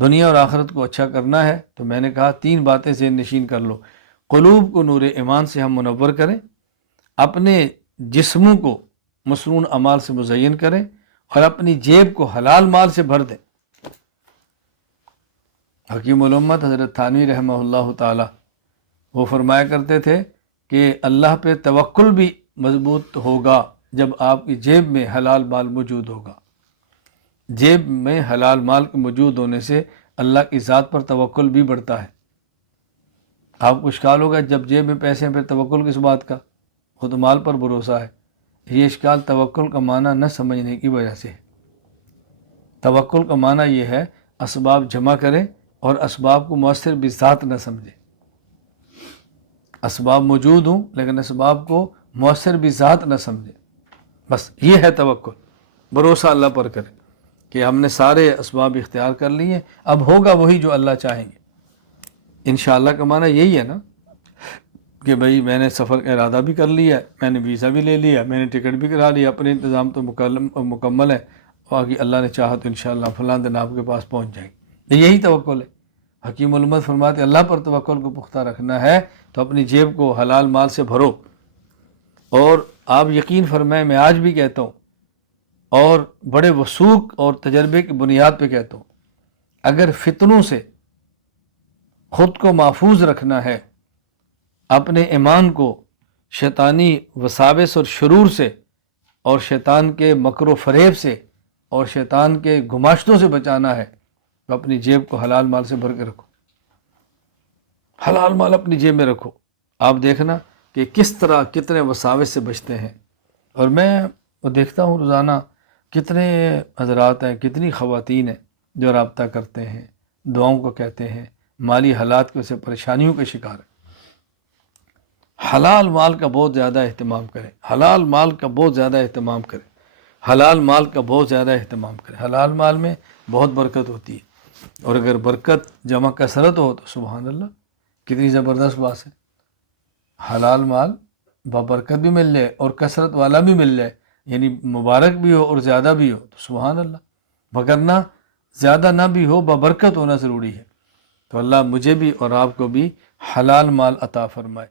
دنیا اور آخرت کو اچھا کرنا ہے تو میں نے کہا 3 باتیں ذہن نشین کر لو۔ قلوب کو نور ایمان سے ہم منور کریں، اپنے جسموں کو مسنون اعمال سے مزین کریں، اور اپنی جیب کو حلال مال سے بھر دیں۔ حکیم الامت حضرت تھانوی رحمہ اللہ تعالی وہ فرمایا کرتے تھے کہ اللہ پہ توکل بھی مضبوط ہوگا جب آپ کی جیب میں حلال مال موجود ہوگا۔ جیب میں حلال مال کے موجود ہونے سے اللہ کی ذات پر توکل بھی بڑھتا ہے۔ آپ کو اشکال ہوگا جب جیب میں پیسے ہیں پھر توکل کس بات کا، خود مال پر بھروسہ ہے۔ یہ اشکال توکل کا معنی نہ سمجھنے کی وجہ سے ہے۔ توکل کا معنی یہ ہے اسباب جمع کرے اور اسباب کو مؤثر بذات نہ سمجھے۔ اسباب موجود ہوں لیکن اسباب کو مؤثر بذات نہ سمجھے، بس یہ ہے توکل۔ بھروسہ اللہ پر کرے کہ ہم نے سارے اسباب اختیار کر لیے، اب ہوگا وہی جو اللہ چاہیں گے۔ انشاءاللہ کا معنی یہی ہے نا کہ بھئی میں نے سفر کا ارادہ بھی کر لیا، میں نے ویزا بھی لے لیا، میں نے ٹکٹ بھی کرا لیا، اپنے انتظام تو مکمل ہے، باقی اللہ نے چاہا تو انشاءاللہ فلاں دن آپ کے پاس پہنچ جائے گی۔ یہی توکل ہے۔ حکیم الامت فرماتے اللہ پر توکل کو پختہ رکھنا ہے تو اپنی جیب کو حلال مال سے بھرو۔ اور آپ یقین فرمائیں، میں آج بھی کہتا ہوں اور بڑے وثوق اور تجربے کی بنیاد پہ کہتا ہوں، اگر فتنوں سے خود کو محفوظ رکھنا ہے، اپنے ایمان کو شیطانی وساوس اور شرور سے اور شیطان کے مکر و فریب سے اور شیطان کے گماشتوں سے بچانا ہے تو اپنی جیب کو حلال مال سے بھر کے رکھو۔ حلال مال اپنی جیب میں رکھو، آپ دیکھنا کہ کس طرح کتنے وساوس سے بچتے ہیں۔ اور میں دیکھتا ہوں روزانہ کتنے حضرات ہیں، کتنی خواتین ہیں جو رابطہ کرتے ہیں، دعاؤں کو کہتے ہیں، مالی حالات کے سے پریشانیوں کے شکار ہیں۔ حلال مال کا بہت زیادہ اہتمام کریں، حلال مال کا بہت زیادہ اہتمام کریں، حلال مال کا بہت زیادہ اہتمام کریں۔ حلال مال میں بہت برکت ہوتی ہے، اور اگر برکت جمع کثرت ہو تو سبحان اللہ کتنی زبردست بات ہے۔ حلال مال بابرکت بھی مل جائے اور کثرت والا بھی مل جائے، یعنی مبارک بھی ہو اور زیادہ بھی ہو تو سبحان اللہ، وگرنہ زیادہ نہ بھی ہو بابرکت ہونا ضروری ہے۔ تو اللہ مجھے بھی اور آپ کو بھی حلال مال عطا فرمائے۔